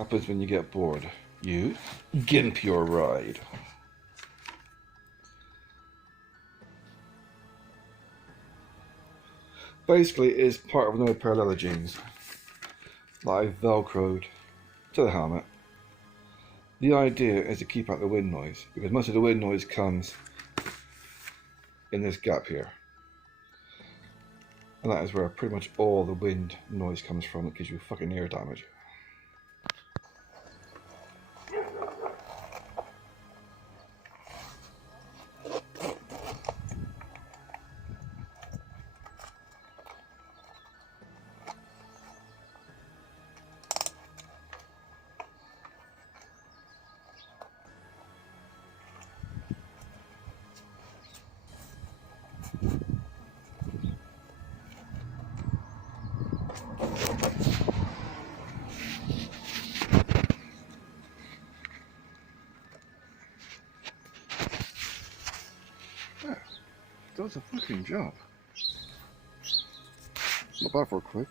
happens when you get bored. You gimp your ride. Basically, it's part of another pair of leather jeans that I've velcroed to the helmet. The idea is to keep out the wind noise, because most of the wind noise comes in this gap here. And that is where pretty much all the wind noise comes from. It gives you fucking ear damage. Yeah, does a fucking job. Not bad for a quick.